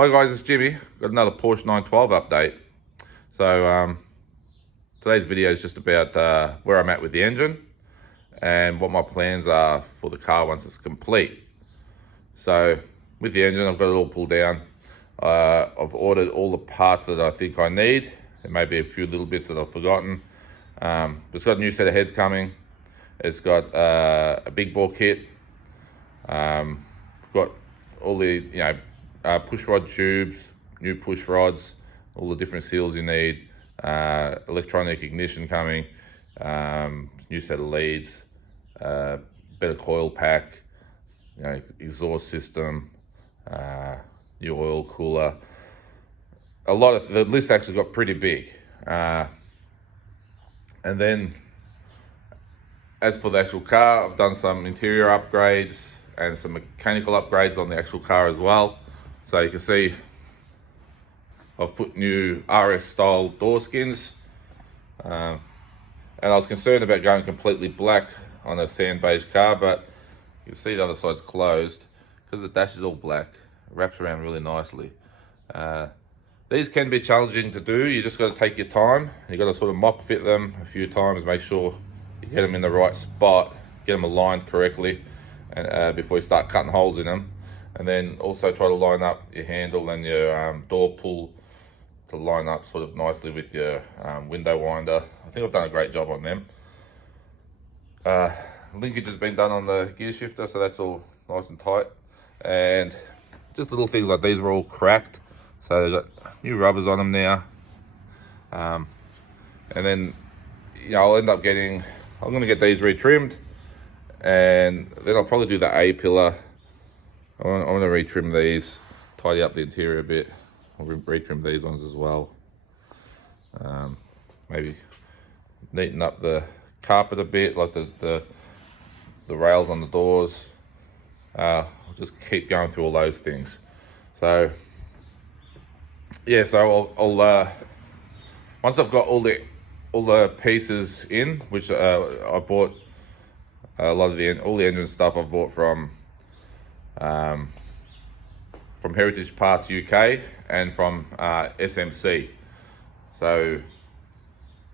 Hi guys, it's Jimmy. Got another Porsche 912 update. So today's video is just about where I'm at with the engine and what my plans are for the car once it's complete. So with the engine, I've got it all pulled down. I've ordered all the parts that I think I need. There may be a few little bits that I've forgotten. It's got a new set of heads coming. It's got a big bore kit. Got all the push rod tubes, new push rods, all the different seals you need, electronic ignition coming, new set of leads, better coil pack, exhaust system, new oil cooler. The list actually got pretty big. And then as for the actual car, I've done some interior upgrades and some mechanical upgrades on the actual car as well. So you can see I've put new RS style door skins, and I was concerned about going completely black on a sand beige car, but you can see the other side's closed because the dash is all black. It wraps around really nicely. These can be challenging to do. You just got to take your time. You got to sort of mock fit them a few times, make sure you get them in the right spot, get them aligned correctly, and before you start cutting holes in them. And then also try to line up your handle and your door pull to line up sort of nicely with your window winder. I think I've done a great job on them. Linkage has been done on the gear shifter, so that's all nice and tight. And just little things like these were all cracked, so they've got new rubbers on them now. And then I'll end up I'm going to get these retrimmed, and then I'll probably do the A pillar. I'm going to retrim these, tidy up the interior a bit. I'll retrim these ones as well. Maybe neaten up the carpet a bit, like the rails on the doors. I'll just keep going through all those things. So yeah, so I'll once I've got all the pieces in, which I bought a lot of all the engine stuff I've bought from Heritage Parts UK and from SMC. So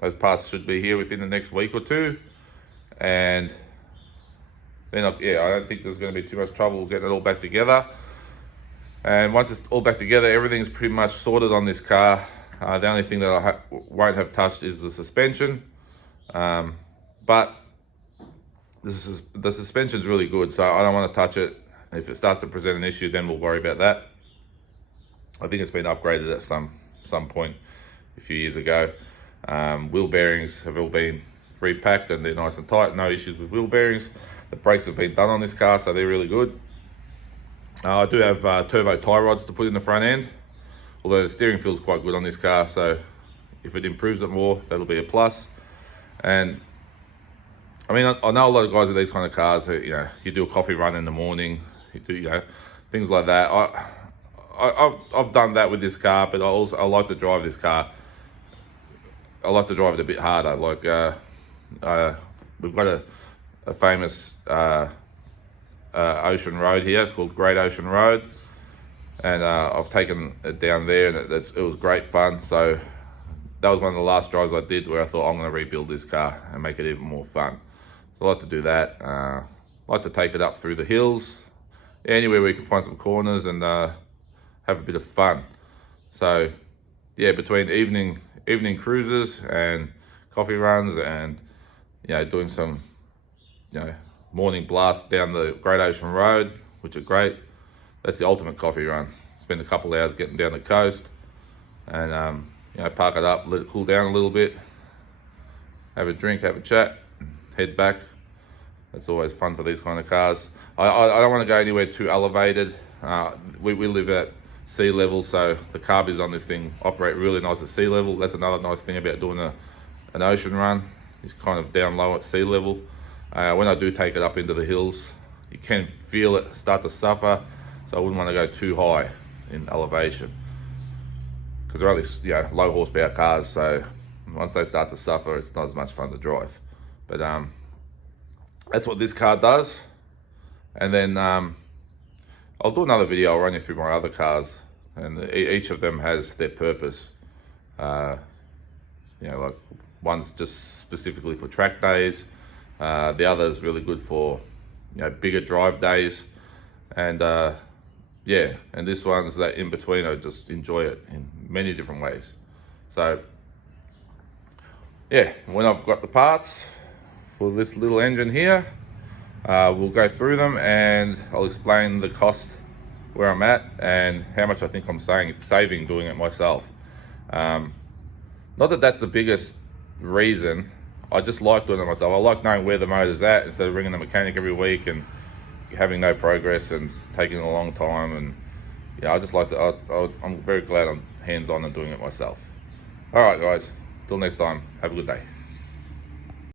those parts should be here within the next week or two, and then I don't think there's going to be too much trouble getting it all back together. And once it's all back together, everything's pretty much sorted on this car. The only thing that I won't have touched is the suspension, but the suspension's really good, so I don't want to touch it. If it starts to present an issue, then we'll worry about that. I think it's been upgraded at some point a few years ago. Wheel bearings have all been repacked and they're nice and tight. No issues with wheel bearings. The brakes have been done on this car, so they're really good. I do have turbo tie rods to put in the front end, although the steering feels quite good on this car, so if it improves it more, that'll be a plus. And I mean, I know a lot of guys with these kind of cars, you do a coffee run in the morning, you do, things like that. I've done that with this car, but I like to drive this car. I like to drive it a bit harder. Like we've got a famous ocean road here. It's called Great Ocean Road, and I've taken it down there, and it was great fun. So that was one of the last drives I did where I thought I'm going to rebuild this car and make it even more fun. So I like to do that. I like to take it up through the hills, anywhere where you can find some corners and have a bit of fun. So yeah, between evening cruises and coffee runs and doing some morning blasts down the Great Ocean Road, which are great. That's the ultimate coffee run. Spend a couple of hours getting down the coast and park it up, let it cool down a little bit, have a drink, have a chat, head back. It's always fun for these kind of cars. I don't want to go anywhere too elevated. We live at sea level, so the carbs on this thing operate really nice at sea level. That's another nice thing about doing an ocean run. It's kind of down low at sea level. When I do take it up into the hills, you can feel it start to suffer, so I wouldn't want to go too high in elevation because they're only low horsepower cars, so once they start to suffer, it's not as much fun to drive. But that's what this car does. And then I'll do another video. I'll run you through my other cars and each of them has their purpose. You know, like one's just specifically for track days, the other is really good for, you know, bigger drive days, and yeah, and this one's that in between. I just enjoy it in many different ways. So yeah, when I've got the parts for this little engine here, we'll go through them and I'll explain the cost, where I'm at, and how much I think I'm saving doing it myself. Not that that's the biggest reason. I just like doing it myself. I like knowing where the motor's at instead of ringing the mechanic every week and having no progress and taking a long time. And yeah, I just like to, I'm very glad I'm hands-on and doing it myself. All right, guys, till next time, have a good day.